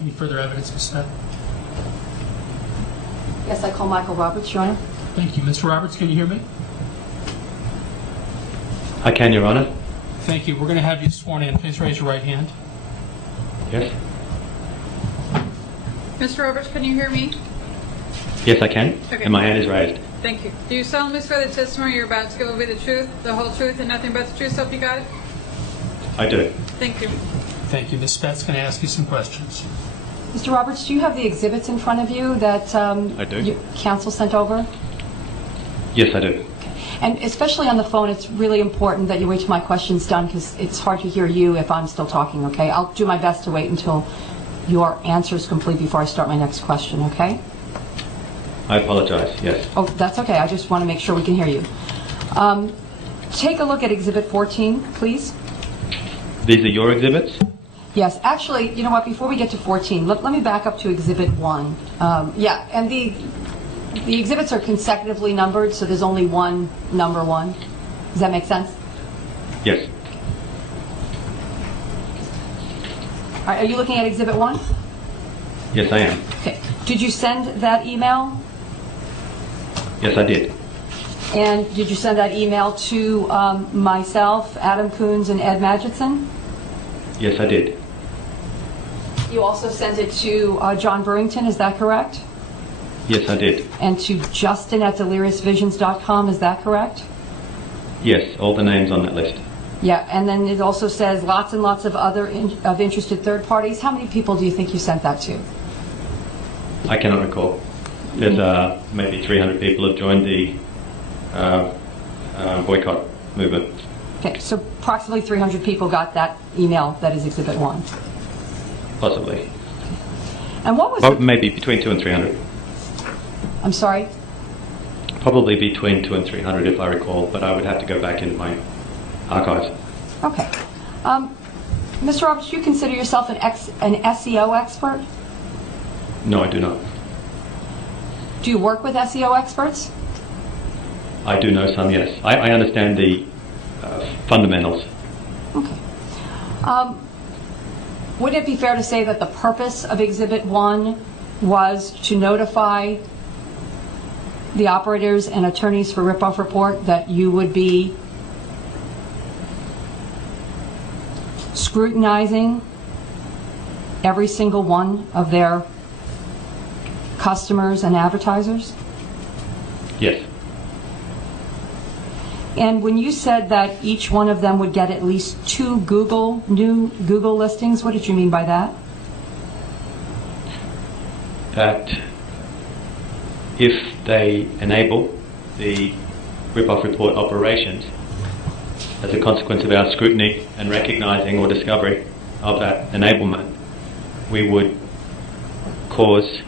Any further evidence, Ms. Smith? Yes, I call Michael Roberts, Your Honor. Thank you. Mr. Roberts, can you hear me? I can, Your Honor. Thank you. We're going to have you sworn in. Please raise your right hand. Yes. Mr. Roberts, can you hear me? Yes, I can. Okay. And my hand is raised. Thank you. Do you solemnly swear the testimony you're about to give will be the truth, the whole truth, and nothing but the truth? So help you God? I do. Thank you. Thank you. Ms. Speth's going to ask you some questions. Mr. Roberts, do you have the exhibits in front of you that I do. counsel sent over? Yes, I do. And especially on the phone, it's really important that you wait till my question's done because it's hard to hear you if I'm still talking, okay? I'll do my best to wait until your answer is complete before I start my next question, okay? I apologize. Yes. Oh, that's okay. I just want to make sure we can hear you. Take a look at Exhibit 14, please. These are your exhibits? Yes, actually, you know what, before we get to 14, let me back up to Exhibit 1. Yeah, and the exhibits are consecutively numbered, so there's only one number 1. Does that make sense? Yes. All right, are you looking at Exhibit 1? Yes, I am. Okay. Did you send that email? Yes, I did. And did you send that email to myself, Adam Coons, and Ed Magidson? Yes, I did. You also sent it to John Burrington, is that correct? Yes, I did. And to Justin at deliriousvisions.com, is that correct? Yes, all the names on that list. Yeah, and then it also says lots and lots of other of interested third parties. How many people do you think you sent that to? I cannot recall. There's maybe 300 people have joined the boycott movement. Okay, so approximately 300 people got that email that is Exhibit 1. Possibly. And what was... Well, maybe between 200 and 300. I'm sorry? Probably between 200 and 300 if I recall, but I would have to go back into my archives. Okay. Mr. Roberts, do you consider yourself an SEO expert? No, I do not. Do you work with SEO experts? I do know some, yes. I understand the fundamentals. Okay. Would it be fair to say that the purpose of Exhibit 1 was to notify the operators and attorneys for Ripoff Report that you would be scrutinizing every single one of their customers and advertisers? Yes. And when you said that each one of them would get at least 2 new Google listings, what did you mean by that? That if they enable the Ripoff Report operations as a consequence of our scrutiny and recognizing or discovery of that enablement, we would cause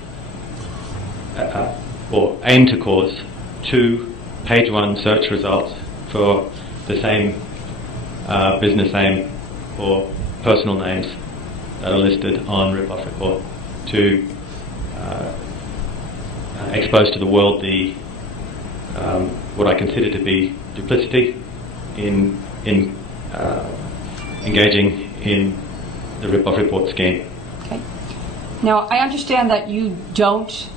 or aim to cause 2 page 1 search results for the same business name or personal names that are listed on Ripoff Report to expose to the world the what I consider to be duplicity in engaging in the Ripoff Report scheme. Okay. Now, I understand that you don't,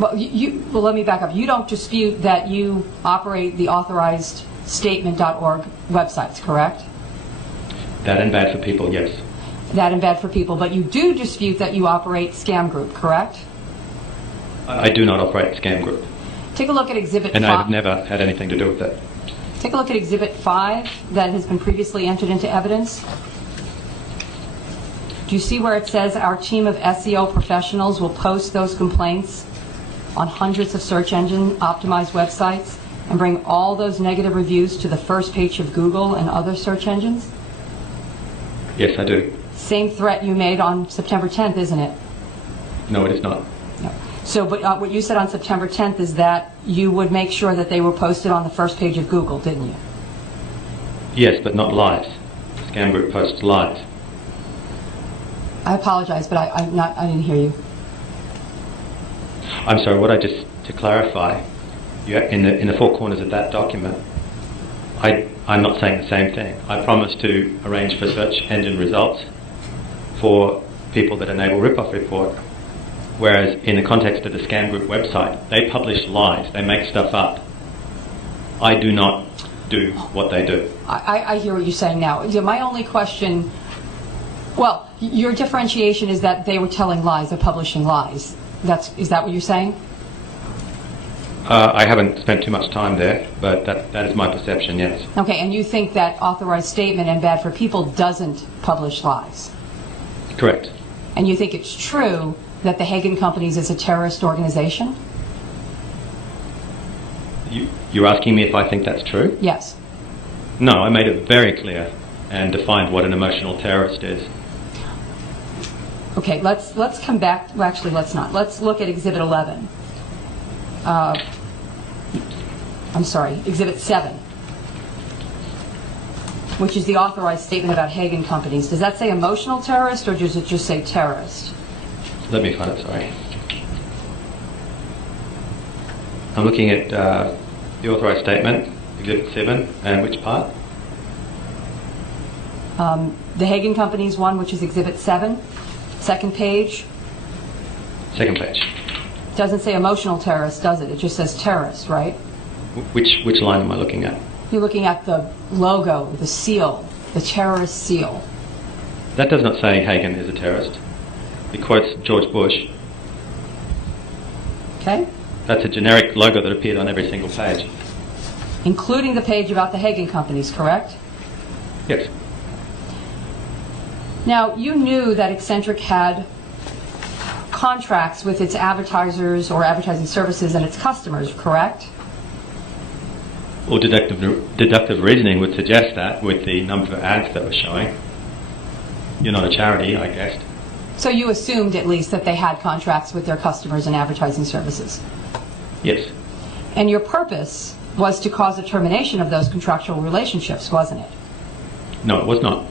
well, let me back up. You don't dispute that you operate the authorized statement.org websites, correct? That and bad for people, yes. That and bad for people, but you do dispute that you operate Scam Group, correct? I do not operate Scam Group. Take a look at Exhibit 5. And I've never had anything to do with that. Take a look at Exhibit 5 that has been previously entered into evidence. Do you see where it says our team of SEO professionals will post those complaints on hundreds of search engine optimized websites and bring all those negative reviews to the first page of Google and other search engines? Yes, I do. Same threat you made on September 10th, isn't it? No, it is not. No. So, but what you said on September 10th is that you would make sure that they were posted on the first page of Google, didn't you? Yes, but not live. Scam Group posts live. I apologize, but I didn't hear you. I'm sorry, what I just, to clarify, in the 4 corners of that document, I'm not saying the same thing. I promised to arrange for search engine results for people that enable Ripoff Report, whereas in the context of the Scam Group website, they publish lies, they make stuff up. I do not do what they do. I hear what you're saying now. My only question, well, your differentiation is that they were telling lies, they're publishing lies. Is that what you're saying? I haven't spent too much time there, but that is my perception, yes. Okay, and you think that Authorized Statement and Bad for People doesn't publish lies? Correct. And you think it's true that the Hagen Companies is a terrorist organization? You're asking me if I think that's true? Yes. No, I made it very clear and defined what an emotional terrorist is. Okay, let's come back. Well, actually, let's not. Let's look at Exhibit 11. I'm sorry, Exhibit 7, which is the Authorized Statement about Hagen Companies. Does that say emotional terrorist, or does it just say terrorist? Let me find it, sorry. I'm looking at the Authorized Statement, Exhibit 7, and which part? The Hagen Companies one, which is Exhibit 7, second page. Second page. Doesn't say emotional terrorist, does it? It just says terrorist, right? Which line am I looking at? You're looking at the logo, the seal, the terrorist seal. That does not say Hagen is a terrorist. It quotes George Bush. Okay? That's a generic logo that appeared on every single page. Including the page about the Hagen Companies, correct? Yes. Now, you knew that Eccentric had contracts with its advertisers or advertising services and its customers, correct? Well, deductive reasoning would suggest that with the number of ads that were showing. You're not a charity, I guess. So you assumed at least that they had contracts with their customers and advertising services. Yes. And your purpose was to cause a termination of those contractual relationships, wasn't it? No, it was not.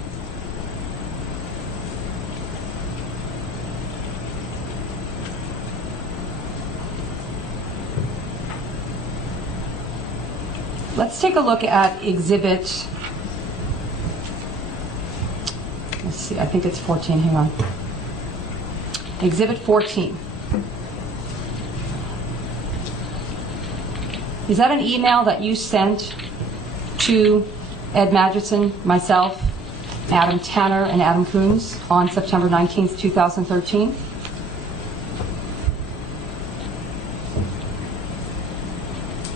Let's take a look at Exhibit, let's see, I think it's 14, hang on. Exhibit 14. Is that an email that you sent to Ed Magidson, myself, Adam Tanner, and Adam Coons on September 19th, 2013?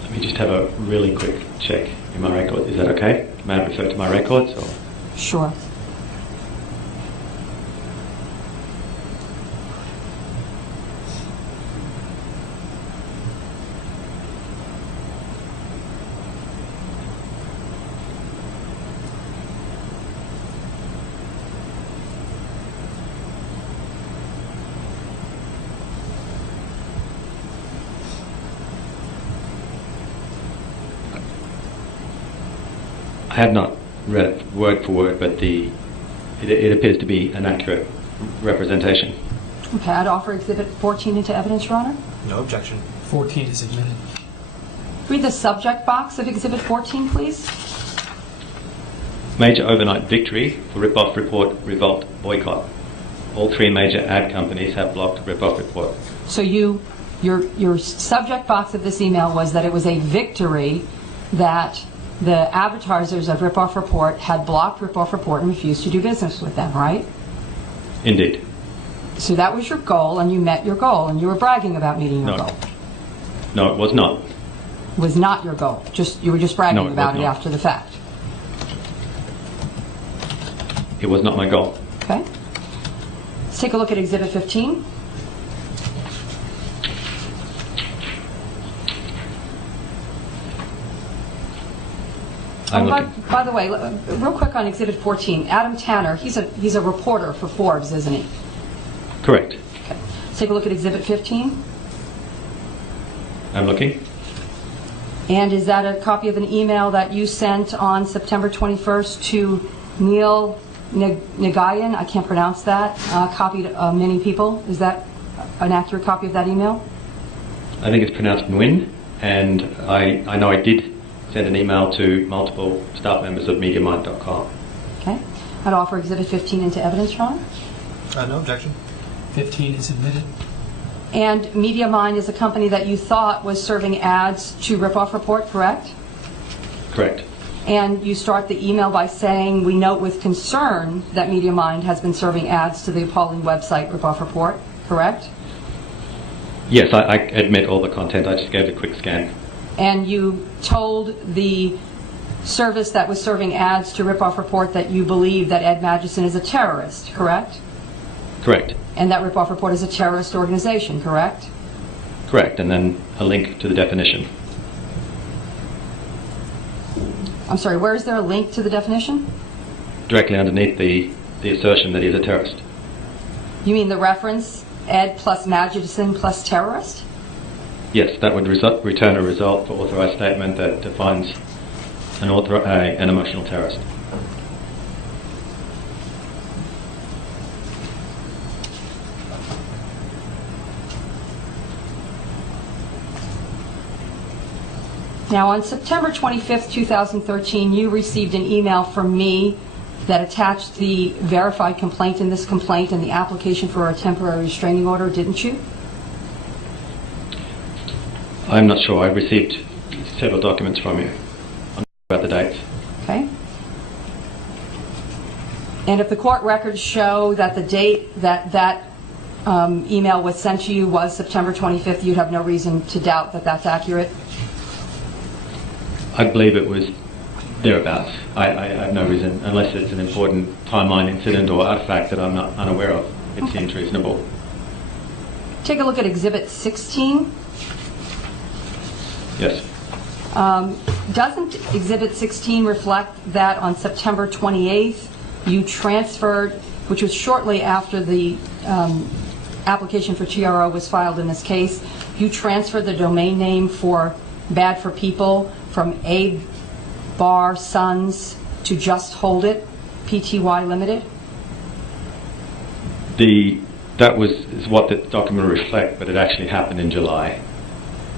Let me just have a really quick check in my record. Is that okay? May I refer to my records? Or? Sure. I have not read it word for word, but it appears to be an accurate representation. Okay, I'd offer Exhibit 14 into evidence, Your Honor. No objection. 14 is admitted. Read the subject box of Exhibit 14, please. Major overnight victory for Ripoff Report, Revolt, Boycott. All three major ad companies have blocked Ripoff Report. So your subject box of this email was that it was a victory that the advertisers of Ripoff Report had blocked Ripoff Report and refused to do business with them, right? Indeed. So that was your goal, and you met your goal, and you were bragging about meeting your No. goal. No, it was not. It was not your goal. You were just bragging No, it was about it not. after the fact. It was not my goal. Okay. Let's take a look at Exhibit 15. I'm Oh, looking. by the way, real quick on Exhibit 14, Adam Tanner, he's a reporter for Forbes, isn't he? Correct. Okay. Let's take a look at Exhibit 15. I'm looking. And is that a copy of an email that you sent on September 21st to Neil Nagayan? I can't pronounce that. Copied many people. Is that an accurate copy of that email? I think it's pronounced Nguyen, and I know I did send an email to multiple staff members of MediaMind.com. Okay. I'd offer Exhibit 15 into evidence, Ron. No objection. 15 is admitted. And MediaMind is a company that you thought was serving ads to Ripoff Report, correct? Correct. And you start the email by saying, "We note with concern that MediaMind has been serving ads to the appalling website Ripoff Report," correct? Yes, I admit all the content. I just gave a quick scan. And you told the service that was serving ads to Ripoff Report that you believe that Ed Magnuson is a terrorist, correct? Correct. And that Ripoff Report is a terrorist organization, correct? Correct. And then a link to the definition. I'm sorry, where is there a link to the definition? Directly underneath the assertion that he's a terrorist. You mean the reference, Ed plus Magnuson plus terrorist? Yes, that would return a result for authorized statement that defines an emotional terrorist. Now, on September 25th, 2013, you received an email from me that attached the verified complaint in this complaint and the application for a temporary restraining order, didn't you? I'm not sure. I received several documents from you about the dates. Okay. And if the court records show that the date that email was sent to you was September 25th, you'd have no reason to doubt that that's accurate? I believe it was thereabouts. I have no reason, unless it's an important timeline incident or artifact that I'm not unaware of. It seems reasonable. Take a look at Exhibit 16. Yes. Doesn't Exhibit 16 reflect that on September 28th you transferred, which was shortly after the application for TRO was filed in this case, you transferred the domain name for Bad for People from A Bar Sons to Just Hold It, Pty Limited? That is what the document will reflect, but it actually happened in July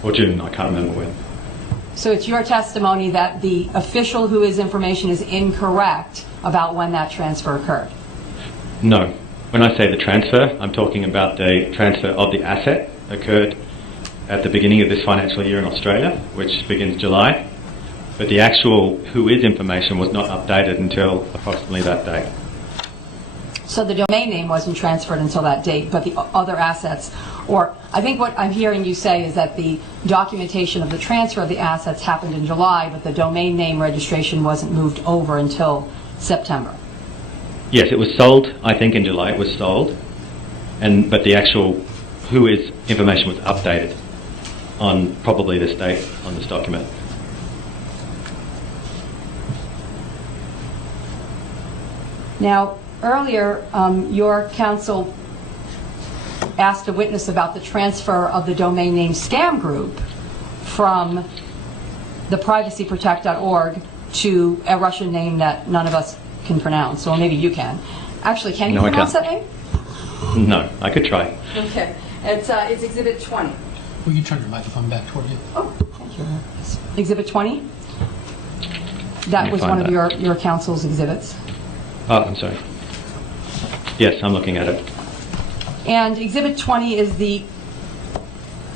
or June. I can't remember when. So it's your testimony that the official whose information is incorrect about when that transfer occurred? No. When I say the transfer, I'm talking about the transfer of the asset occurred at the beginning of this financial year in Australia, which begins July. But the actual who is information was not updated until approximately that date. So the domain name wasn't transferred until that date, but the other assets, or I think what I'm hearing you say is that the documentation of the transfer of the assets happened in July, but the domain name registration wasn't moved over until September. Yes, it was sold, I think in July it was sold, but the actual who is information was updated on probably this date on this document. Now, earlier, your counsel asked a witness about the transfer of the domain name Scam Group from the privacyprotect.org to a Russian name that none of us can pronounce, or maybe you can. Actually, can you pronounce that name? No, I could try. Okay. It's Exhibit 20. Will you turn your microphone back toward you? Oh, thank you. Exhibit 20? That was one of your counsel's exhibits. Oh, I'm sorry. Yes, I'm looking at it. And Exhibit 20 is the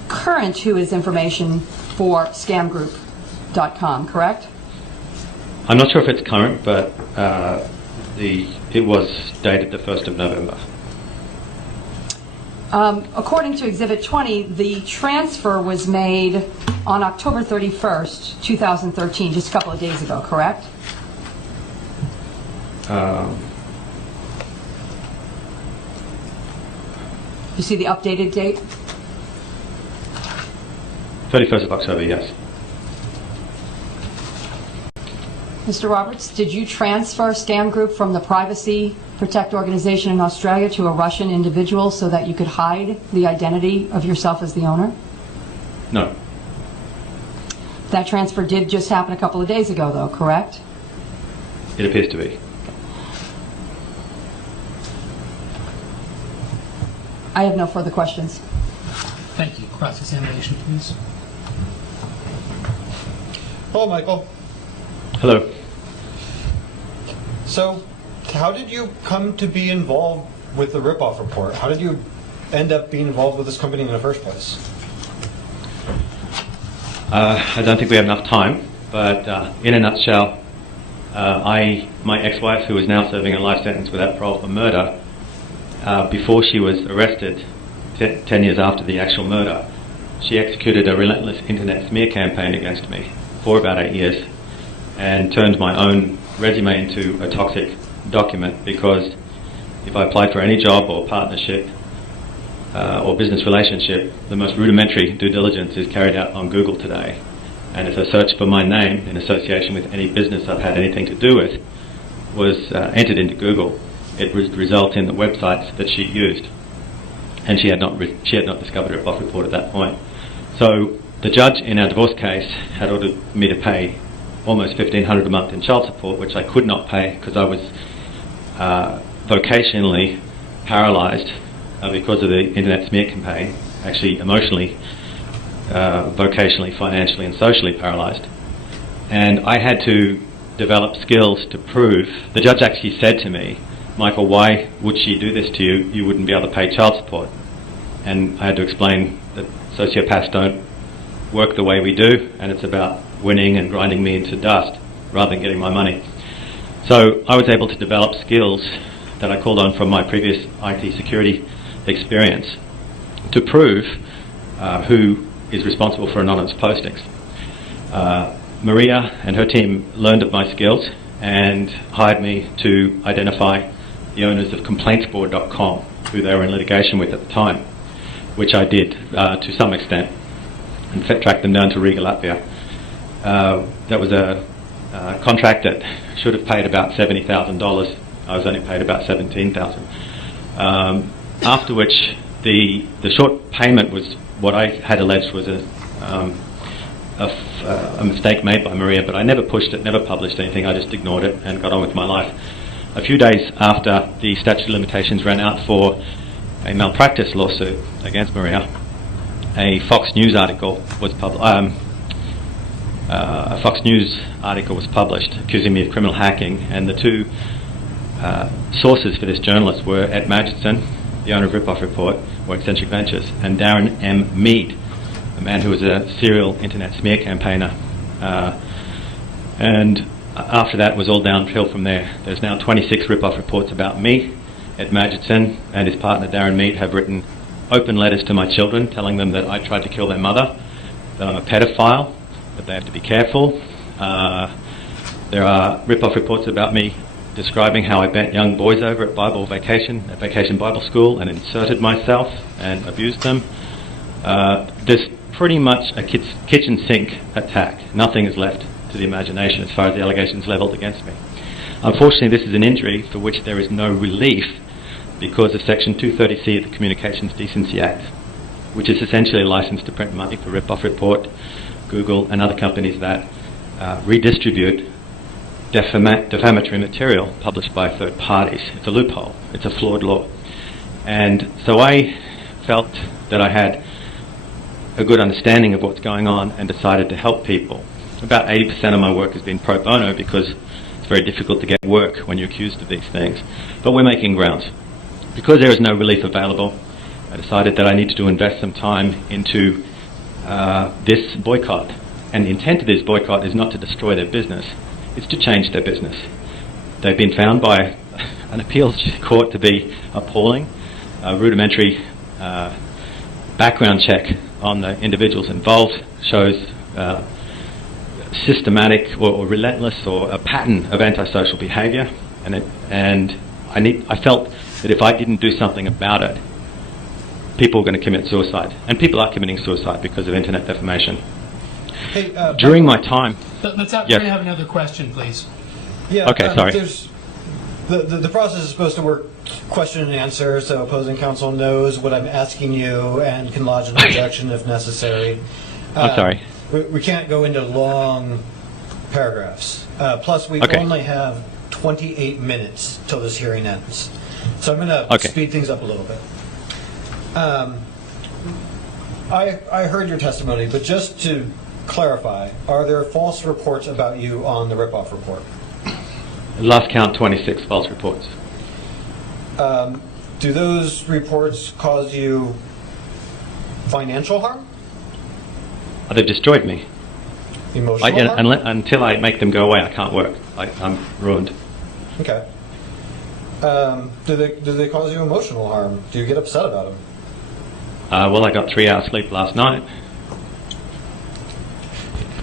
current who is information for scamgroup.com, correct? I'm not sure if it's current, but it was dated the 1st of November. According to Exhibit 20, the transfer was made on October 31st, 2013, just a couple of days ago, correct? You see the updated date? 31st of October, yes. Mr. Roberts, did you transfer Scam Group from the Privacy Protect organization in Australia to a Russian individual so that you could hide the identity of yourself as the owner? No. That transfer did just happen a couple of days ago, though, correct? It appears to be. I have no further questions. Thank you. Cross-examination, please. Hello, Michael. Hello. So, how did you come to be involved with the Ripoff Report? How did you end up being involved with this company in the first place? I don't think we have enough time, but in a nutshell, my ex-wife, who is now serving a life sentence without parole for murder, before she was arrested 10 years after the actual murder, she executed a relentless internet smear campaign against me for about 8 years and turned my own resume into a toxic document, because if I applied for any job or partnership or business relationship, the most rudimentary due diligence is carried out on Google today. And if a search for my name in association with any business I've had anything to do with was entered into Google, it would result in the websites that she used. And she had not discovered Ripoff Report at that point. So the judge in our divorce case had ordered me to pay almost $1,500 a month in child support, which I could not pay because I was vocationally paralysed because of the internet smear campaign, actually emotionally, vocationally, financially and socially paralysed. And I had to develop skills to prove. The judge actually said to me, "Michael, why would she do this to you? You wouldn't be able to pay child support." And I had to explain that sociopaths don't work the way we do, and it's about winning and grinding me into dust rather than getting my money. So I was able to develop skills that I called on from my previous IT security experience to prove who is responsible for anonymous postings. Maria and her team learned of my skills and hired me to identify the owners of complaintsboard.com, who they were in litigation with at the time, which I did to some extent, and tracked them down to Riga, Latvia. That was a contract that should have paid about $70,000. I was only paid about $17,000. After which, the short payment was what I had alleged was a mistake made by Maria, but I never pushed it, never published anything. I just ignored it and got on with my life. A few days after the statute of limitations ran out for a malpractice lawsuit against Maria, a Fox News article was published accusing me of criminal hacking, and the two sources for this journalist were Ed Magidson, the owner of Ripoff Report, or Eccentric Ventures, and Darren M. Mead, a man who was a serial internet smear campaigner. And after that, it was all downhill from there. There's now 26 Ripoff Reports about me. Ed Magidson and his partner Darren Mead have written open letters to my children telling them that I tried to kill their mother, that I'm a pedophile, that they have to be careful. There are Ripoff Reports about me describing how I bent young boys over at Vacation Bible School, and inserted myself and abused them. There's pretty much a kitchen sink attack. Nothing is left to the imagination as far as the allegations levelled against me. Unfortunately, this is an injury for which there is no relief because of Section 230C of the Communications Decency Act, which is essentially a license to print money for Ripoff Report, Google and other companies that redistribute defamatory material published by third parties. It's a loophole. It's a flawed law. And so I felt that I had a good understanding of what's going on and decided to help people. About 80% of my work has been pro bono because it's very difficult to get work when you're accused of these things. But we're making grounds. Because there is no relief available, I decided that I needed to invest some time into this boycott. And the intent of this boycott is not to destroy their business, it's to change their business. They've been found by an appeals court to be appalling. A rudimentary background check on the individuals involved shows systematic or relentless or a pattern of antisocial behaviour, and I felt that if I didn't do something about it, people were going to commit suicide, and people are committing suicide because of internet defamation. Hey, During my time, Let's have another question, please. yeah, Okay, sorry. The process is supposed to work question and answer, so opposing counsel knows what I'm asking you and can lodge an objection if necessary. I'm sorry. We can't go into long paragraphs. Plus, we only have 28 minutes till this hearing ends. So I'm going to speed things up a little bit. I heard your testimony, but just to clarify, are there false reports about you on the Ripoff Report? Last count, 26 false reports. Do those reports cause you financial harm? They've destroyed me. Emotional harm? Until I make them go away, I can't work. I'm ruined. Okay. Do they cause you emotional harm? Do you get upset about them? Well, I got 3 hours sleep last night.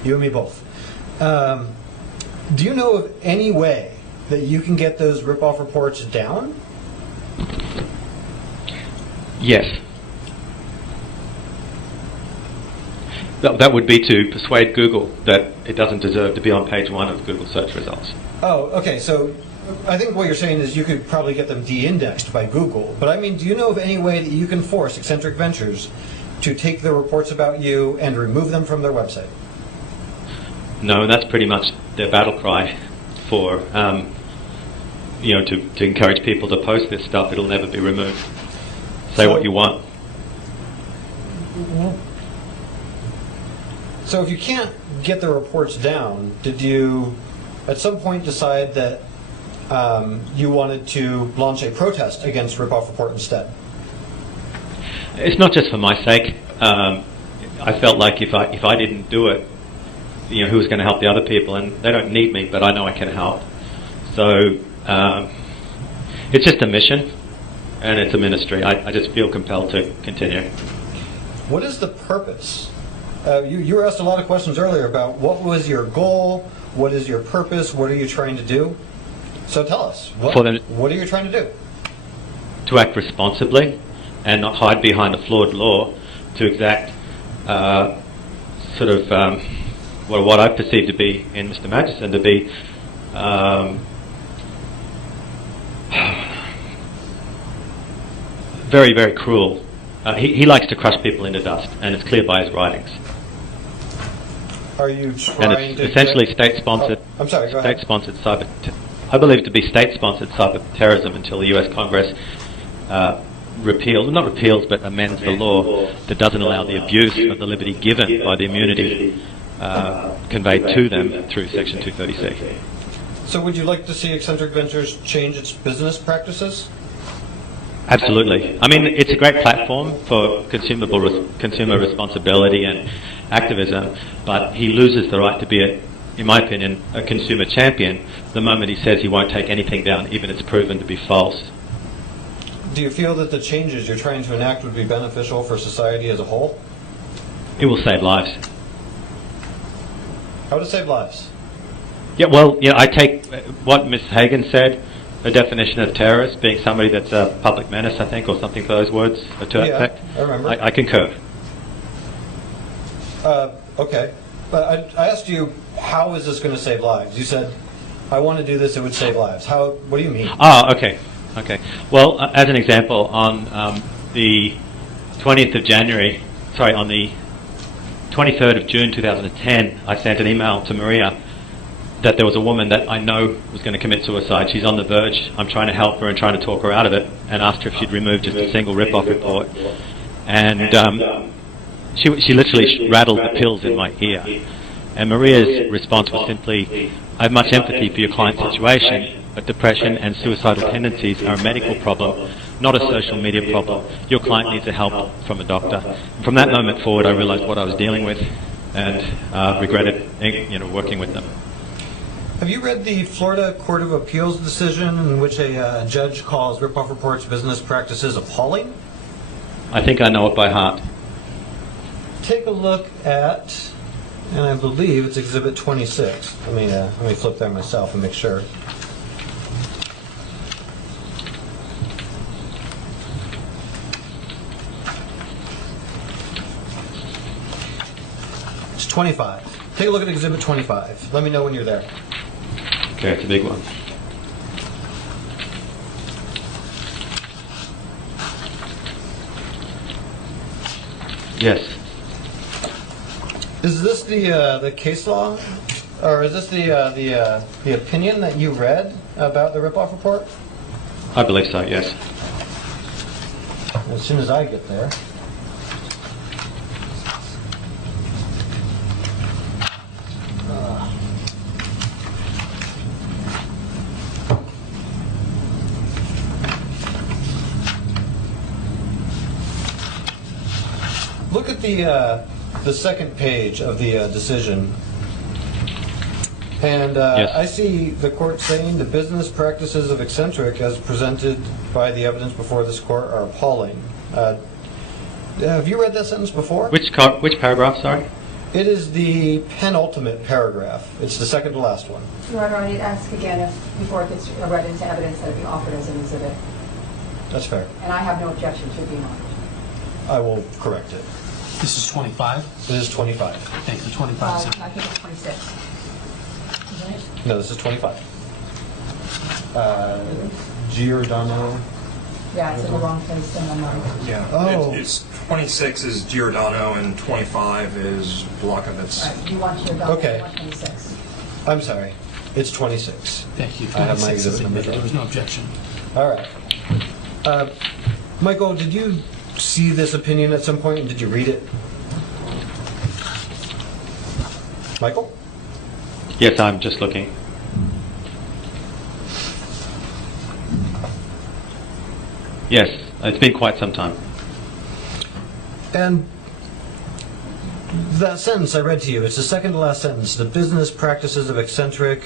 You and me both. Do you know of any way that you can get those ripoff reports down? Yes. That would be to persuade Google that it doesn't deserve to be on page 1 of Google search results. Oh, okay. So I think what you're saying is you could probably get them de-indexed by Google. But I mean, do you know of any way that you can force Eccentric Ventures to take the reports about you and remove them from their website? No, that's pretty much their battle cry for, to encourage people to post this stuff. It'll never be removed. Say what you want. So if you can't get the reports down, did you at some point decide that you wanted to launch a protest against Ripoff Report instead? It's not just for my sake. I felt like if I didn't do it, who was going to help the other people? And they don't need me, but I know I can help. So it's just a mission, and it's a ministry. I just feel compelled to continue. What is the purpose? You were asked a lot of questions earlier about what was your goal, what is your purpose, what are you trying to do? So tell us, what are you trying to do? To act responsibly and not hide behind a flawed law, to exact what I perceive to be in Mr. Magnuson to be very, very cruel. He likes to crush people into dust, and it's clear by his writings. Are you trying and it's essentially state-sponsored. I'm sorry, go ahead. State-sponsored cyber. I believe it to be state-sponsored cyber terrorism until the U.S. Congress not repeals, but amends the law that doesn't allow the abuse of the liberty given by the immunity conveyed to them through Section 236. So would you like to see Eccentric Ventures change its business practices? Absolutely. I mean, it's a great platform for consumer responsibility and activism, but he loses the right to be, in my opinion, a consumer champion the moment he says he won't take anything down, even if it's proven to be false. Do you feel that the changes you're trying to enact would be beneficial for society as a whole? It will save lives. How would it save lives? Yeah, well, I take what Ms. Hagan said, a definition of terrorist being somebody that's a public menace, I think, or something for those words to that effect. I remember. I concur. Okay. But I asked you, how is this going to save lives? You said, I want to do this, it would save lives. What do you mean? Okay. Well, as an example, on the 20th of January, on the 23rd of June 2010, I sent an email to Maria that there was a woman that I know was going to commit suicide. She's on the verge. I'm trying to help her and trying to talk her out of it, and asked her if she'd remove just a single Ripoff report. And she literally rattled the pills in my ear. And Maria's response was simply, I have much empathy for your client's situation, but depression and suicidal tendencies are a medical problem, not a social media problem. Your client needs help from a doctor. And from that moment forward, I realized what I was dealing with and regretted working with them. Have you read the Florida Court of Appeals decision in which a judge calls Ripoff Report's business practices appalling? I think I know it by heart. Take a look at, and I believe it's Exhibit 26. Let me flip there myself and make sure. It's 25. Take a look at Exhibit 25. Let me know when you're there. Okay, it's a big one. Yes. Is this the case law, or is this the opinion that you read about the Ripoff Report? I believe so. Yes. As soon as I get there. look at the second page of the decision. And Yes. I see the court saying the business practices of Eccentric as presented by the evidence before this court are appalling. Have you read that sentence before? Which paragraph, sorry? It is the penultimate paragraph. It's the second to last one. Your Honor, I need to ask again if, before it gets read into evidence, that it be offered as an exhibit. That's fair. And I have no objection to it being offered. I will correct it. This is 25? It is 25. Thank you, 25. is it? I think it's 26. Isn't it? No, this is 25. Giordano. Yeah, it's in the wrong place in the number. Yeah. Oh. It's 26 is Giordano and 25 is Blockovitz. Right, you want your Okay. you want 26. I'm sorry. It's 26. Thank you. I have my 26 is exhibit number admitted. There was no objection. All right. Michael, did you see this opinion at some point and did you read it? Michael? Yes, I'm just looking. Yes, it's been quite some time. And that sentence I read to you, it's the second to last sentence. The business practices of Eccentric,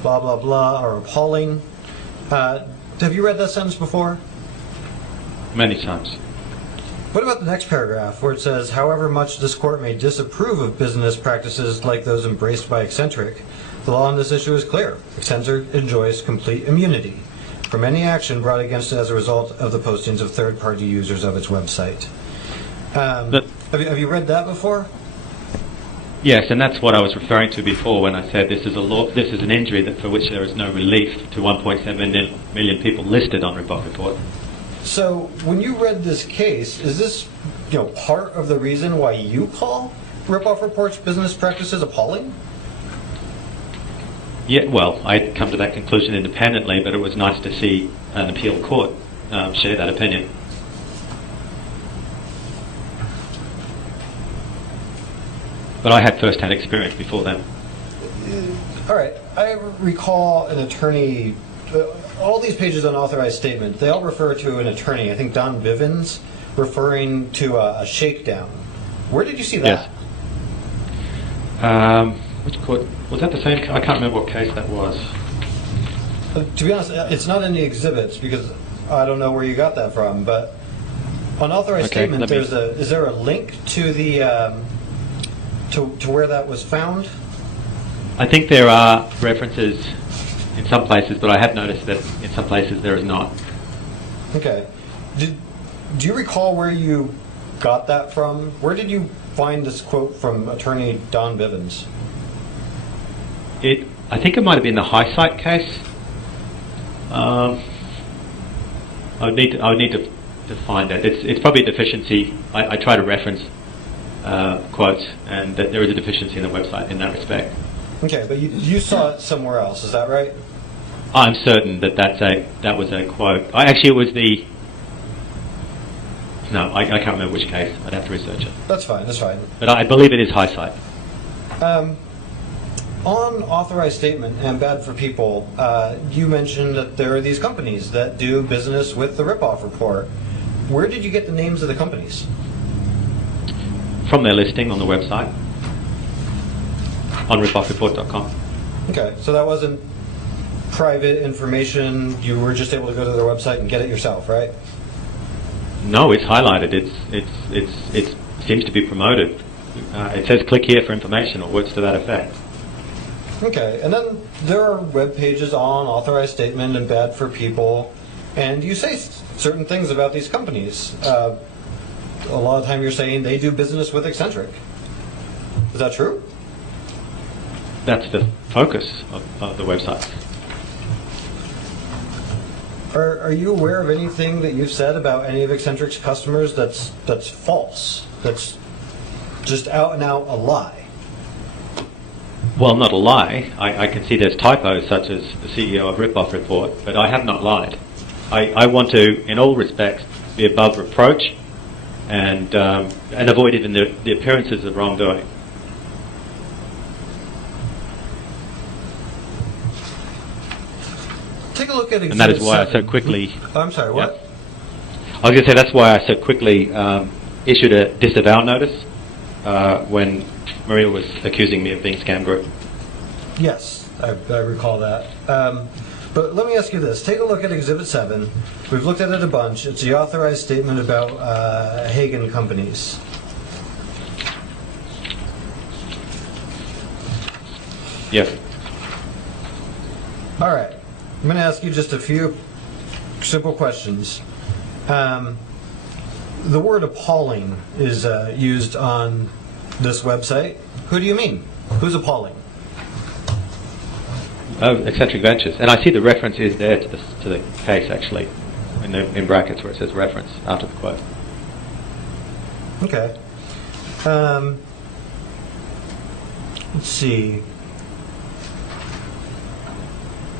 blah, blah, blah, are appalling. Have you read that sentence before? Many times. What about the next paragraph where it says, however much this court may disapprove of business practices like those embraced by Eccentric, the law on this issue is clear. Eccentric enjoys complete immunity from any action brought against it as a result of the postings of third-party users of its website. Have you read that before? Yes, and that's what I was referring to before when I said this is a law. This is an injury for which there is no relief to 1.7 million people listed on Ripoff Report. So when you read this case, is this part of the reason why you call Ripoff Report's business practices appalling? Yeah, well, I'd come to that conclusion independently, but it was nice to see an appeal court share that opinion. But I had first-hand experience before then. All right. I recall an attorney, all these pages on authorized statement, they all refer to an attorney, I think Don Bivens, referring to a shakedown. Where did you see that? Yes. Which court? Was that the same? I can't remember what case that was. To be honest, it's not in the exhibits because I don't know where you got that from, but on authorized statement, is there a link to the to where that was found? I think there are references in some places, but I have noticed that in some places there is not. Okay. Do you recall where you got that from? Where did you find this quote from attorney Don Bivens? I think it might have been the High Site case. I would need to find it. It's probably a deficiency. I try to reference quotes, and that there is a deficiency in the website in that respect. Okay, but you saw it somewhere else. Is that right? I'm certain that was a quote. It was the. No, I can't remember which case. I'd have to research it. That's fine. That's fine. But I believe it is High Site. On authorized statement and bad for people, you mentioned that there are these companies that do business with the Ripoff Report. Where did you get the names of the companies? From their listing on the website, on Ripoffreport.com. Okay, so that wasn't private information. You were just able to go to their website and get it yourself, right? No, it's highlighted. It seems to be promoted. It says click here for information or words to that effect. Okay, and then there are web pages on authorized statement and bad for people, and you say certain things about these companies. A lot of the time you're saying they do business with Eccentric. Is that true? That's the focus of the website. Are you aware of anything that you've said about any of Eccentric's customers that's false? That's just out and out a lie? Well, not a lie. I can see there's typos such as the CEO of Ripoff Report, but I have not lied. I want to, in all respects, be above reproach and avoid even the appearances of wrongdoing. Take a look at Exhibit And that is why 7. I so quickly... I'm sorry, what? I was going to say that's why I so quickly issued a disavow notice when Maria was accusing me of being scam group. Yes, I recall that. But let me ask you this. Take a look at Exhibit 7. We've looked at it a bunch. It's the authorized statement about Hagen Companies. Yes. All right. I'm going to ask you just a few simple questions. The word appalling is used on this website. Who do you mean? Who's appalling? Oh, Eccentric Ventures. And I see the reference is there to the case, actually, in brackets where it says reference after the quote. Okay. Let's see.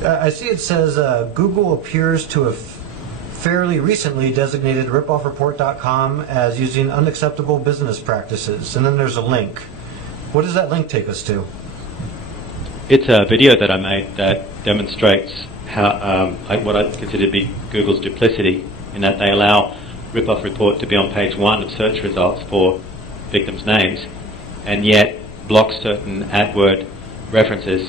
I see it says Google appears to have fairly recently designated Ripoffreport.com as using unacceptable business practices. And then there's a link. What does that link take us to? It's a video that I made that demonstrates how what I consider to be Google's duplicity, in that they allow Ripoff Report to be on page 1 of search results for victims' names, and yet block certain AdWord references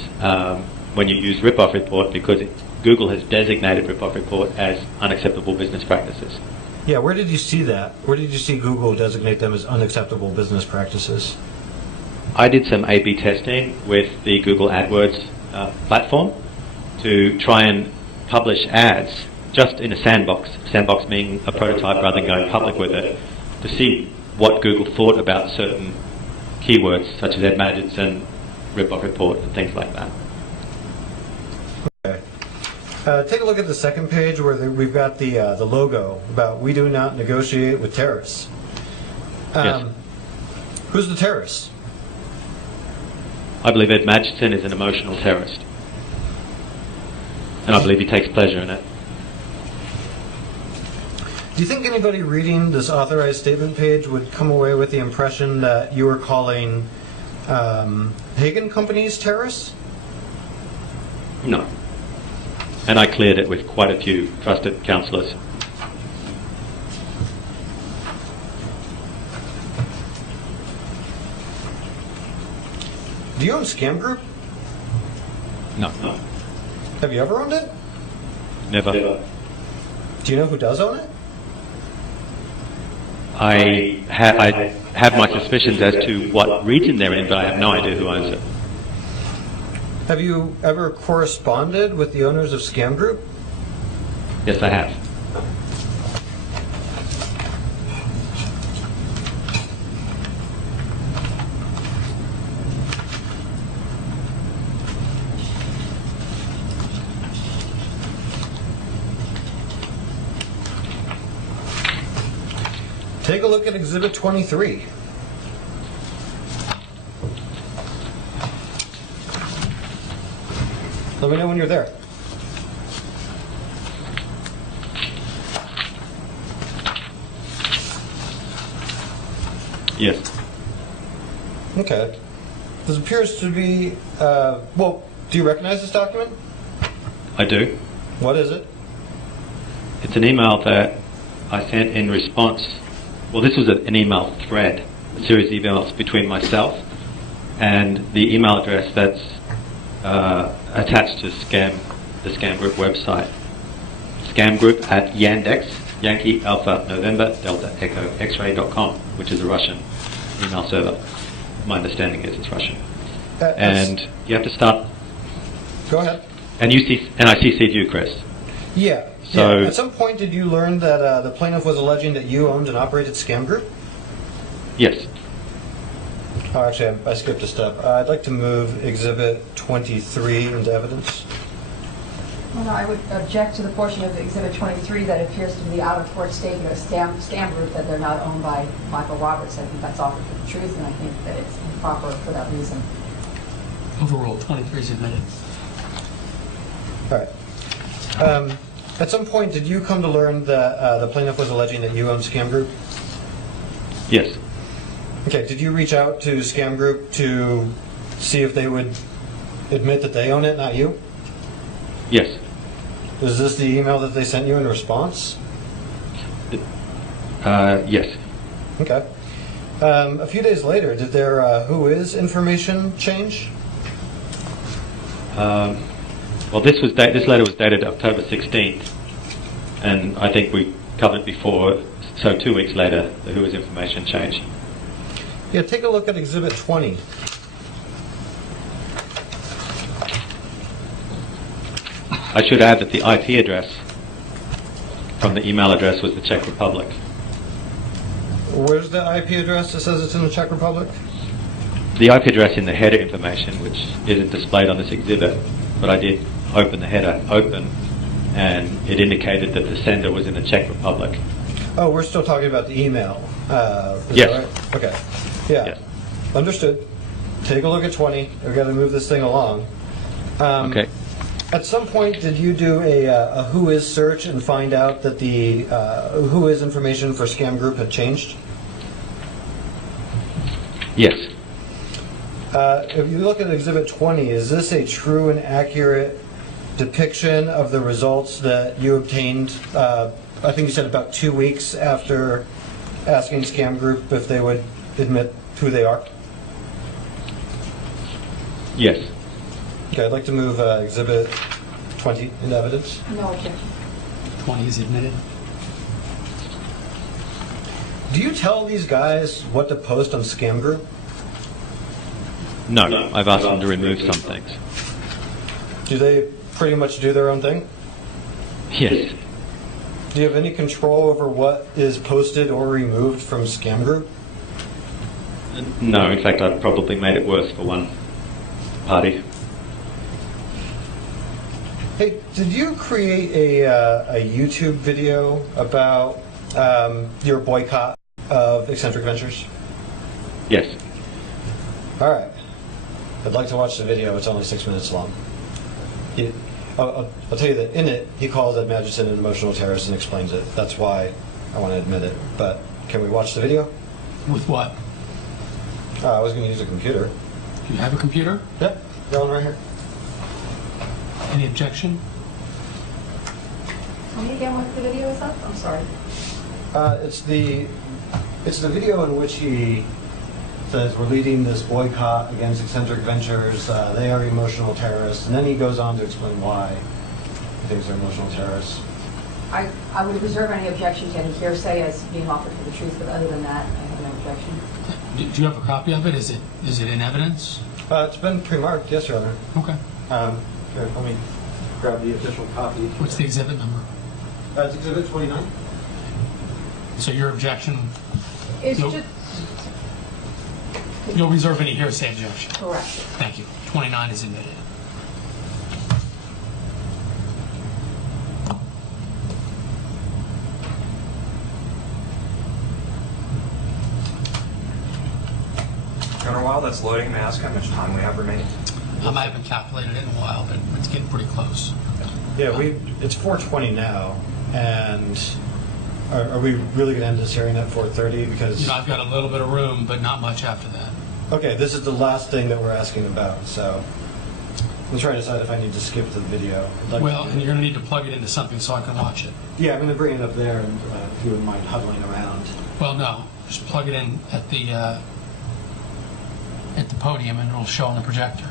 when you use Ripoff Report because Google has designated Ripoff Report as unacceptable business practices. Yeah, where did you see that? Where did you see Google designate them as unacceptable business practices? I did some A/B testing with the Google AdWords platform to try and publish ads just in a sandbox being a prototype rather than going public with it, to see what Google thought about certain keywords such as Ed Madgets and Ripoff Report and things like that. Okay. Take a look at the second page where we've got the logo about "We do not negotiate with terrorists." Yes. Who's the terrorist? I believe Ed Madgett is an emotional terrorist, and I believe he takes pleasure in it. Do you think anybody reading this authorized statement page would come away with the impression that you were calling Hagen Companies terrorists? No. And I cleared it with quite a few trusted counsellors. Do you own Scam Group? No. Have you ever owned it? Never. Do you know who does own it? I have my suspicions as to what region they're in, but I have no idea who owns it. Have you ever corresponded with the owners of Scam Group? Yes, I have. Take a look at Exhibit 23. Let me know when you're there. Yes. Okay. This appears to be, well, do you recognize this document? I do. What is it? It's an email that I sent in response. Well, this was an email thread, a series of emails between myself and the email address that's attached to the Scam Group website. Scam Group at Yandex, Yankee Alpha November Delta Echo X-ray.com, which is a Russian email server. My understanding is it's Russian. And you have to start. Go ahead. And I CC'd you, Chris. Yeah. So yeah. At some point, did you learn that the plaintiff was alleging that you owned and operated Scam Group? Yes. Oh, actually, I skipped a step. I'd like to move Exhibit 23 into evidence. Well, no, I would object to the portion of Exhibit 23 that appears to be the out-of-court statement of scam group that they're not owned by Michael Roberts. I think that's offered for the truth, and I think that it's improper for that reason. Overruled. 23 is admitted. All right. At some point, did you come to learn that the plaintiff was alleging that you owned Scam Group? Yes. Okay. Did you reach out to Scam Group to see if they would admit that they own it, not you? Yes. Is this the email that they sent you in response? Yes. Okay. A few days later, did their who is information change? Well, this letter was dated October 16th, and I think we covered before. So 2 weeks later, the who is information changed. Yeah, take a look at Exhibit 20. I should add that the IP address from the email address was the Czech Republic. Where's the IP address that says it's in the Czech Republic? The IP address in the header information, which isn't displayed on this exhibit, but I did open the header and it indicated that the sender was in the Czech Republic. Oh, we're still talking about the email. Is Yes. that right? Okay. Yeah. Yes. Understood. Take a look at 20. We've got to move this thing along. Okay. At some point, did you do a who is search and find out that the who is information for Scam Group had changed? Yes. If you look at Exhibit 20, is this a true and accurate depiction of the results that you obtained, I think you said about 2 weeks after asking Scam Group if they would admit who they are? Yes. Okay, I'd like to move Exhibit 20 into evidence. No objection. 20 is admitted. Do you tell these guys what to post on Scam Group? No, I've asked them to remove some things. Do they pretty much do their own thing? Yes. Do you have any control over what is posted or removed from Scam Group? No, in fact, I've probably made it worse for one party. Hey, did you create a YouTube video about your boycott of Eccentric Ventures? Yes. All right. I'd like to watch the video. It's only 6 minutes long. I'll tell you that in it, he calls Ed Magidson an emotional terrorist and explains it. That's why I want to admit it. But can we watch the video? With what? I was going to use a computer. Do you have a computer? Yep, got one right here. Any objection? Tell me again what the video is up? I'm sorry. It's the video in which he says we're leading this boycott against Eccentric Ventures. They are emotional terrorists, and then he goes on to explain why he thinks they're emotional terrorists. I would reserve any objection to any hearsay as being offered for the truth, but other than that, I have no objection. Do you have a copy of it? Is it in evidence? It's been pre-marked, yes, Your Honor. Okay. Here, let me grab the official copy. What's the exhibit number? It's Exhibit 29. So your objection, It's Nope. just you'll reserve any hearsay objection. correct. Thank you. 29 is admitted. Gunnar, while that's loading, may I ask how much time we have remaining? I haven't calculated it in a while, but it's getting pretty close. Yeah, it's 4:20 now, and are we really going to end this hearing at 4:30? Because You know, I've got a little bit of room, but not much after that. okay, this is the last thing that we're asking about, so I'm trying to decide if I need to skip the video. I'd like Well, to- and you're going to need to plug it into something so I can watch it. yeah, I'm going to bring it up there, and if you wouldn't mind huddling around. Well, no, just plug it in at the podium, and it'll show on the projector.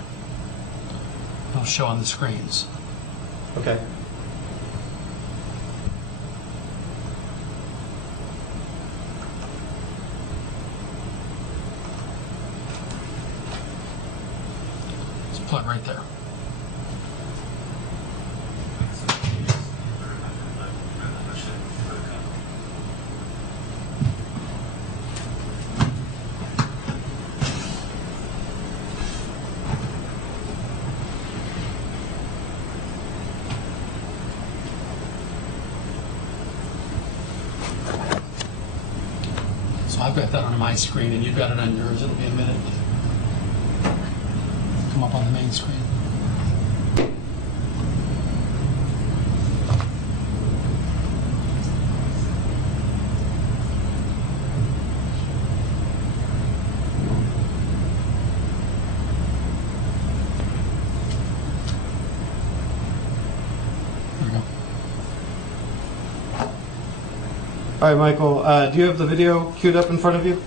It'll show on the screens. Okay. It's plug right there. So I've got that on my screen, and you've got it on yours. It'll be a minute. Come up on the main screen. There we go. right, Michael, do you have the video queued up in front of you?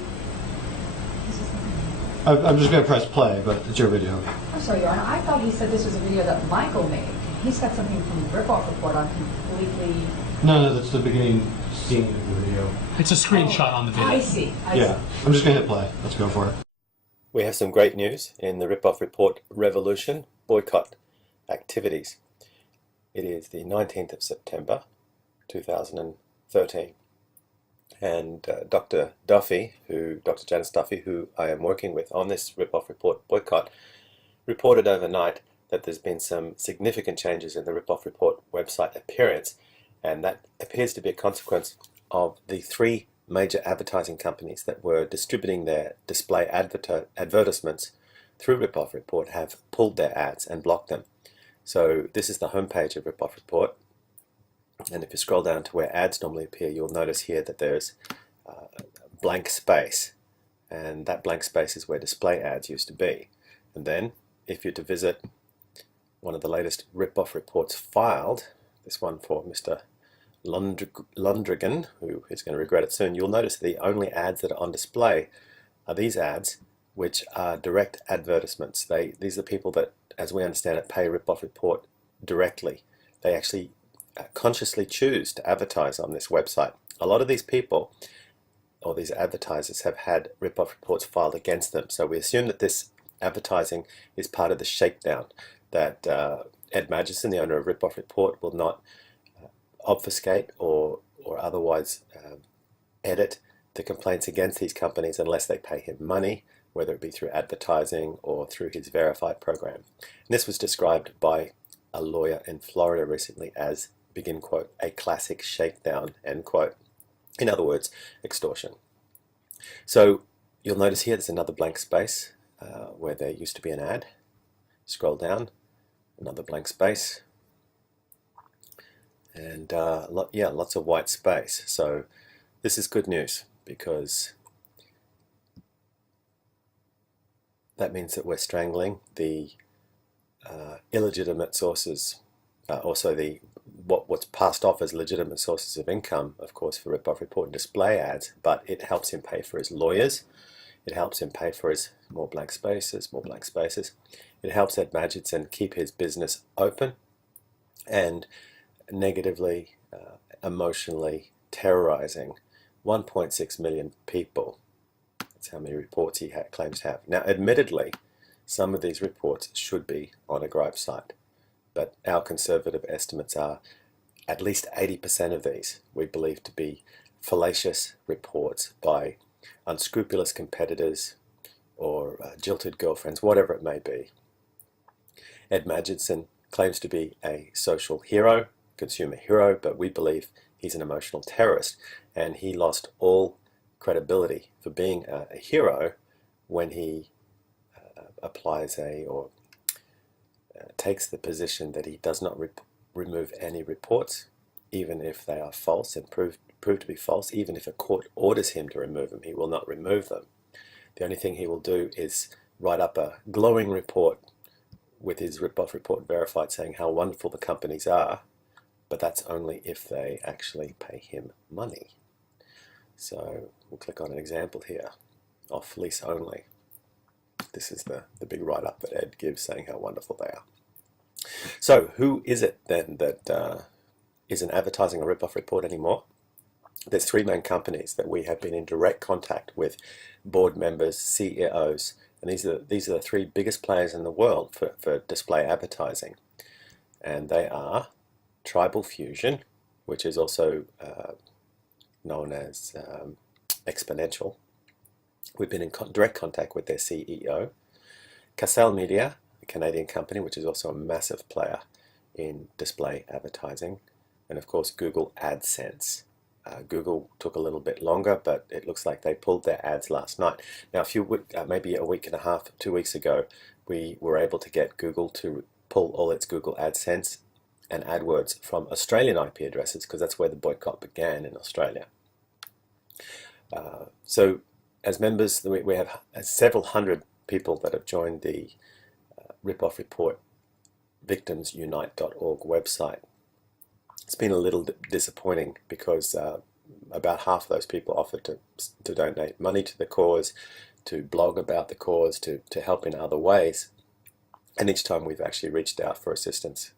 I'm just going to press play, but it's your video. I'm sorry, Your Honor. I thought he said this was a video that Michael made. He's got something from Ripoff Report on completely... No, that's the beginning scene of the video. It's a screenshot on the video. I see. Yeah, I'm just going to hit play. Let's go for it. We have some great news in the Ripoff Report Revolution boycott activities. It is the 19th of September 2013, and Dr. Janice Duffy, who I am working with on this Ripoff Report boycott, reported overnight that there's been some significant changes in the Ripoff Report website appearance, and that appears to be a consequence of the three major advertising companies that were distributing their display advertisements through Ripoff Report have pulled their ads and blocked them. So this is the homepage of Ripoff Report, and if you scroll down to where ads normally appear, you'll notice here that there's a blank space, and that blank space is where display ads used to be. And then if you're to visit one of the latest Ripoff Reports filed, this one for Mr. Lundrigan, who is going to regret it soon, you'll notice the only ads that are on display are these ads, which are direct advertisements. These are people that, as we understand it, pay Ripoff Report directly. They actually consciously choose to advertise on this website. A lot of these people, or these advertisers, have had Ripoff Reports filed against them. So we assume that this advertising is part of the shakedown, that Ed Magidson, the owner of Ripoff Report, will not obfuscate or otherwise edit the complaints against these companies unless they pay him money, whether it be through advertising or through his verified program. And this was described by a lawyer in Florida recently as, begin quote, a classic shakedown, end quote. In other words, extortion. So you'll notice here there's another blank space where there used to be an ad. Scroll down, another blank space, and lots of white space. So this is good news, because that means that we're strangling the illegitimate sources, also what's passed off as legitimate sources of income, of course, for Ripoff Report and display ads, but it helps him pay for his lawyers. It helps him pay for his more blank spaces. It helps Ed Magidson keep his business open, and negatively, emotionally terrorizing 1.6 million people. That's how many reports he claims to have. Now, admittedly, some of these reports should be on a gripe site, but our conservative estimates are at least 80% of these we believe to be fallacious reports by unscrupulous competitors or jilted girlfriends, whatever it may be. Ed Magidson claims to be a social hero, consumer hero, but we believe he's an emotional terrorist, and he lost all credibility for being a hero when he applies or takes the position that he does not remove any reports, even if they are false and prove to be false. Even if a court orders him to remove them, he will not remove them. The only thing he will do is write up a glowing report with his Ripoff Report verified, saying how wonderful the companies are, but that's only if they actually pay him money. So we'll click on an example here, off lease only. This is the big write-up that Ed gives saying how wonderful they are. So who is it then that isn't advertising a Ripoff Report anymore? There's three main companies that we have been in direct contact with, board members, CEOs, and these are the three biggest players in the world for display advertising. And they are Tribal Fusion, which is also known as Exponential. We've been in direct contact with their CEO. Cassell Media, a Canadian company, which is also a massive player in display advertising. And of course, Google AdSense. Google took a little bit longer, but it looks like they pulled their ads last night. Now, maybe a week and a half, 2 weeks ago, we were able to get Google to pull all its Google AdSense and AdWords from Australian IP addresses, because that's where the boycott began, in Australia. So as members, we have several hundred people that have joined the Ripoff Report victimsunite.org website. It's been a little disappointing because about half of those people offered to donate money to the cause, to blog about the cause, to help in other ways. And each time we've actually reached out for assistance,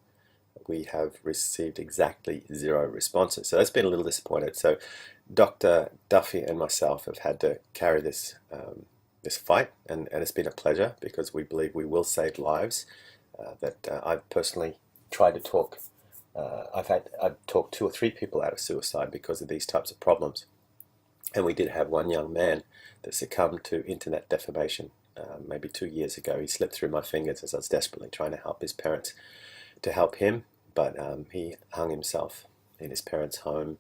we have received exactly 0 responses. So that's been a little disappointed. So Dr. Duffy and myself have had to carry this this fight, and it's been a pleasure because we believe we will save lives. I've personally tried to talk. I've talked 2 or 3 people out of suicide because of these types of problems, and we did have one young man that succumbed to internet defamation maybe 2 years ago. He slipped through my fingers as I was desperately trying to help his parents to help him, but he hung himself in his parents' home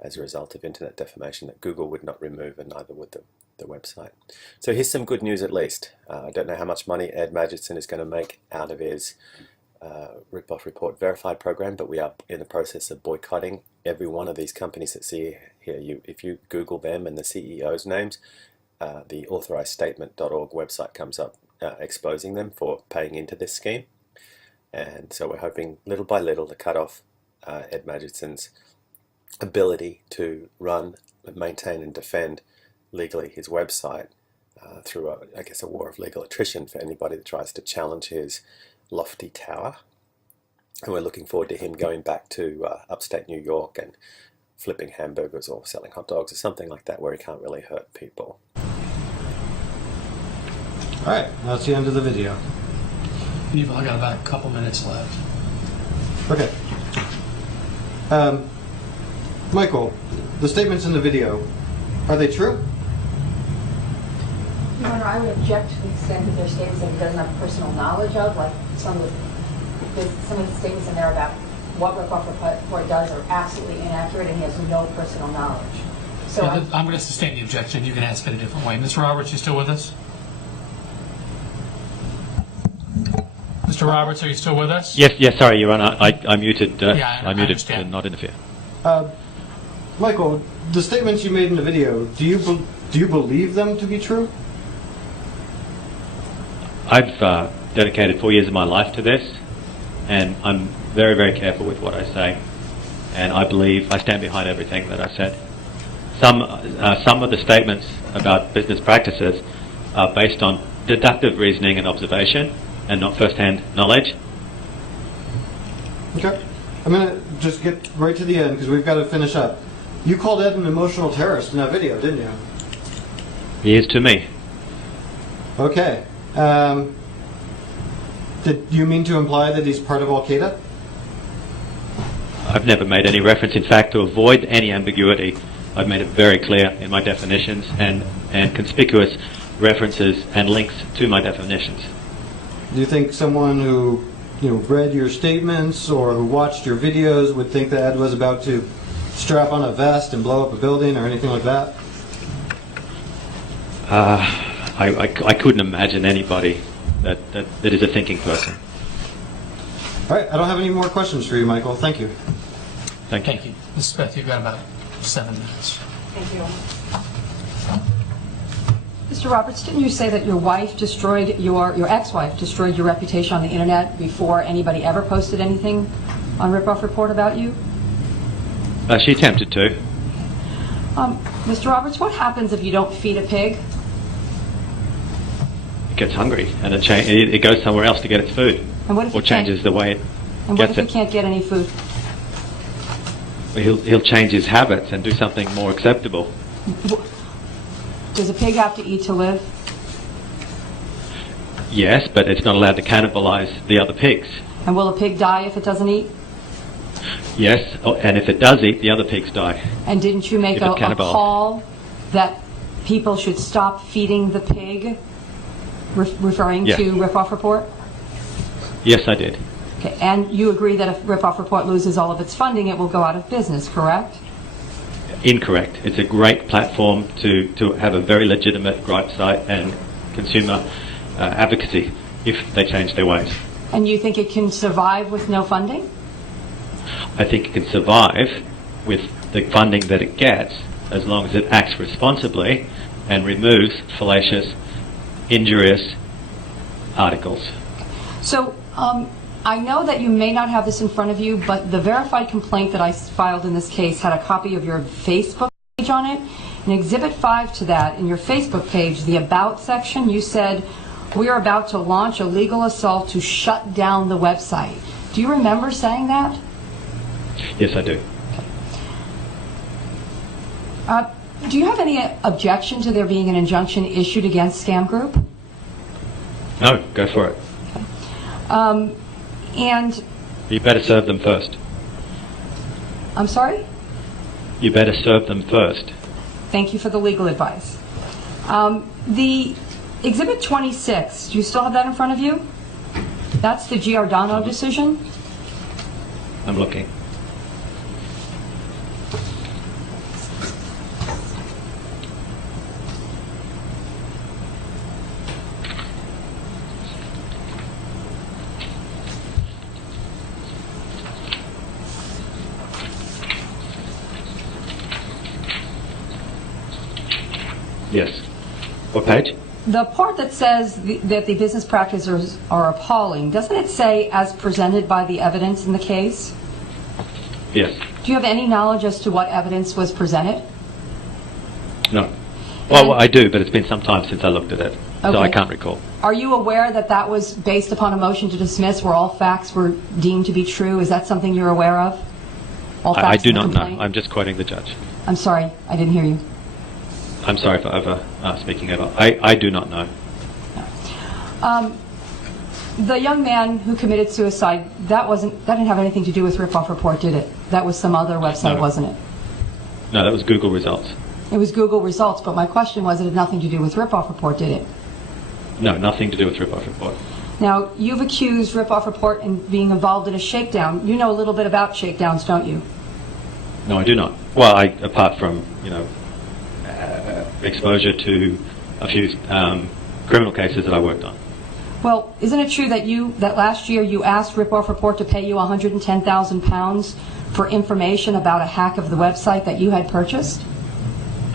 as a result of internet defamation that Google would not remove, and neither would the website. So here's some good news at least. I don't know how much money Ed Magidson is going to make out of his Ripoff Report verified program, but we are in the process of boycotting every one of these companies that see here. If you Google them and the CEO's names, the authorizedstatement.org website comes up exposing them for paying into this scheme. And so we're hoping little by little to cut off Ed Magidson's ability to run, maintain and defend legally his website through, I guess, a war of legal attrition for anybody that tries to challenge his lofty tower. And we're looking forward to him going back to upstate New York and flipping hamburgers or selling hot dogs or something like that where he can't really hurt people. All right, that's the end of the video. You've only got about a couple minutes left. Okay. Michael, the statements in the video, are they true? Your Honor, I would object to the extent that there's statements that he doesn't have personal knowledge of, like some of the statements in there about what Ripoff Report does are absolutely inaccurate, and he has no personal knowledge. So I'm going to sustain the objection. You can ask it a different way. Mr. Roberts, you still with us? Mr. Roberts, are you still with us? Yes, sorry, Your Honor. I muted. I muted to understand. not interfere. Michael, the statements you made in the video, do you believe them to be true? I've dedicated 4 years of my life to this, and I'm very, very careful with what I say. And I believe I stand behind everything that I said. Some of the statements about business practices are based on deductive reasoning and observation, and not first-hand knowledge. Okay. I'm going to just get right to the end because we've got to finish up. You called Ed an emotional terrorist in that video, didn't you? He is to me. Okay. Did you mean to imply that he's part of Al-Qaeda? I've never made any reference. In fact, to avoid any ambiguity, I've made it very clear in my definitions and conspicuous references and links to my definitions. Do you think someone who read your statements or who watched your videos would think that Ed was about to strap on a vest and blow up a building or anything like that? I couldn't imagine anybody that is a thinking person. All right, I don't have any more questions for you, Michael. Thank you. Thank you. Ms. Smith, you've got about 7 minutes. Thank you. Mr. Roberts, didn't you say that your wife destroyed your ex-wife destroyed your reputation on the internet before anybody ever posted anything on Ripoff Report about you? She attempted to. Mr. Roberts, what happens if you don't feed a pig? It gets hungry and it goes somewhere else to get its food, And what if or it can't- changes the way it And what gets if it. he can't get any food? He'll change his habits and do something more acceptable. Does a pig have to eat to live? Yes, but it's not allowed to cannibalize the other pigs. And will a pig die if it doesn't eat? Yes, and if it does eat, the other pigs die. And didn't you make If a it's cannibal. call that people should stop feeding the pig, referring Yeah. to Ripoff Report? Yes, I did. Okay, and you agree that if Ripoff Report loses all of its funding, it will go out of business, correct? Incorrect. It's a great platform to have a very legitimate gripe site and consumer advocacy if they change their ways. And you think it can survive with no funding? I think it can survive with the funding that it gets as long as it acts responsibly and removes fallacious, injurious articles. So, I know that you may not have this in front of you, but the verified complaint that I filed in this case had a copy of your Facebook on it. In Exhibit 5 to that, in your Facebook page, the About section, you said, "We are about to launch a legal assault to shut down the website." Do you remember saying that? Yes, I do. Do you have any objection to there being an injunction issued against Scam Group? No, go for it. And, You better serve them first. I'm sorry? You better serve them first. Thank you for the legal advice. The Exhibit 26, do you still have that in front of you? That's the Giordano decision. I'm looking. Yes. What page? The part that says that the business practices are appalling, doesn't it say as presented by the evidence in the case? Yes. Do you have any knowledge as to what evidence was presented? No. Well, I do, but it's been some time since I looked at it, so I Okay. can't recall. Are you aware that that was based upon a motion to dismiss where all facts were deemed to be true? Is that something you're aware of? All I facts do in the not know. complaint? I'm just quoting the judge. I'm sorry, I didn't hear you. I'm sorry for speaking over. I do not know. The young man who committed suicide, that didn't have anything to do with Ripoff Report, did it? That was some other website, No. wasn't it? No, that was Google results. It was Google results, but my question was, it had nothing to do with Ripoff Report, did it? No, nothing to do with Ripoff Report. Now, you've accused Ripoff Report in being involved in a shakedown. You know a little bit about shakedowns, don't you? No, I do not. Well, apart from, exposure to a few criminal cases that I worked on. Well, isn't it true that last year you asked Ripoff Report to pay you £110,000 for information about a hack of the website that you had purchased?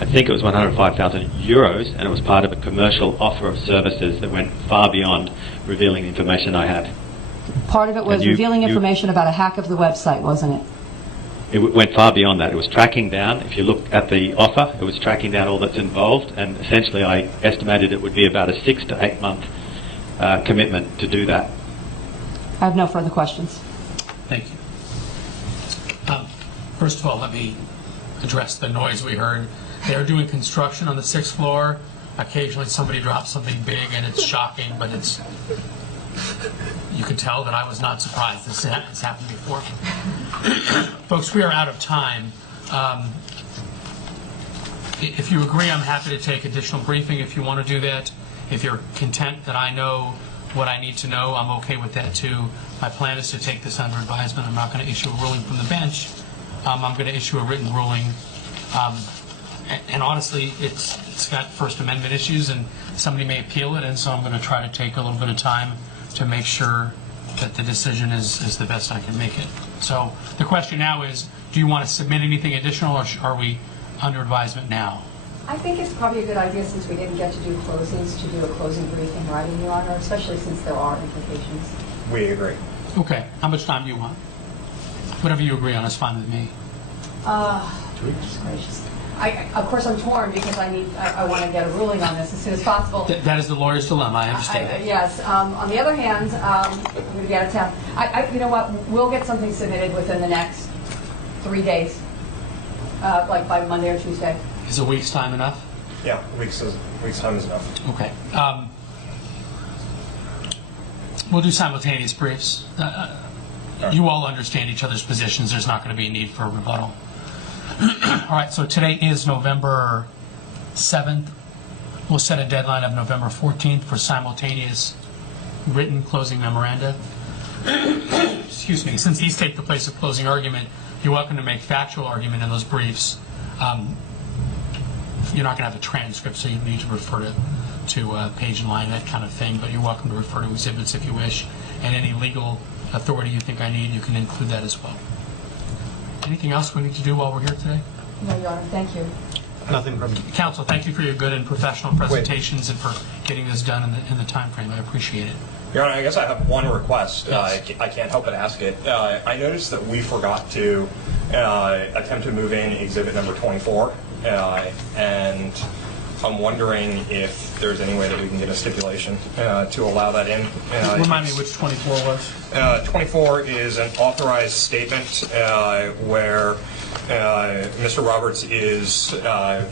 I think it was 105,000 euros, and it was part of a commercial offer of services that went far beyond revealing the information I had. Part of it was And you- revealing information about a hack of the website, wasn't it? It went far beyond that. It was tracking down, if you look at the offer, it was tracking down all that's involved, and essentially I estimated it would be about a 6 to 8 month commitment to do that. I have no further questions. Thank you. First of all, let me address the noise we heard. They are doing construction on the 6th floor. Occasionally somebody drops something big and it's shocking, but you could tell that I was not surprised. This has happened before. Folks, we are out of time. If you agree, I'm happy to take additional briefing if you want to do that. If you're content that I know what I need to know, I'm okay with that too. My plan is to take this under advisement. I'm not going to issue a ruling from the bench. I'm going to issue a written ruling. And honestly, it's got First Amendment issues, and somebody may appeal it, and so I'm going to try to take a little bit of time to make sure that the decision is the best I can make it. So the question now is, do you want to submit anything additional, or are we under advisement now? I think it's probably a good idea, since we didn't get to do closings, to do a closing brief in writing, Your Honor, especially since there are implications. We agree. Okay. How much time do you want? Whatever you agree on is fine with me. Goodness gracious. Of course, I'm torn because I want to get a ruling on this as soon as possible. That is the lawyer's dilemma. I understand. Yes. On the other hand, I'm going to be out of town. You know what? We'll get something submitted within the next 3 days, like by Monday or Tuesday. Is a week's time enough? Yeah, week's time is enough. Okay. We'll do simultaneous briefs. You all understand each other's positions. There's not going to be a need for a rebuttal. All right, so today is November 7th. We'll set a deadline of November 14th for simultaneous written closing memoranda. Excuse me. Since these take the place of closing argument, you're welcome to make factual argument in those briefs. You're not going to have a transcript, so you need to refer to page and line, that kind of thing, but you're welcome to refer to exhibits if you wish, and any legal authority you think I need, you can include that as well. Anything else we need to do while we're here today? No, Your Honor. Thank you. Nothing from Counsel, thank you for your good and professional presentations and for getting this done in the time frame. I appreciate it. Your Honor, I guess I have one request. Yes. I can't help but ask it. I noticed that we forgot to attempt to move in exhibit number 24 and I'm wondering if there's any way that we can get a stipulation to allow that in. Remind me which 24 was. 24 is an authorized statement where Mr. Roberts is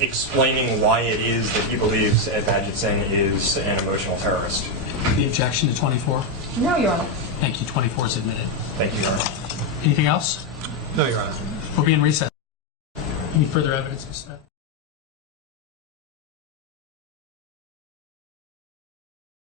explaining why it is that he believes Ed Madgetson is an emotional terrorist. The objection to 24? No, Your Honor. Thank you. 24 is admitted. Thank you, Your Honor. Anything else? No, Your Honor. We'll be in recess. Any further evidence, Mr. Smith?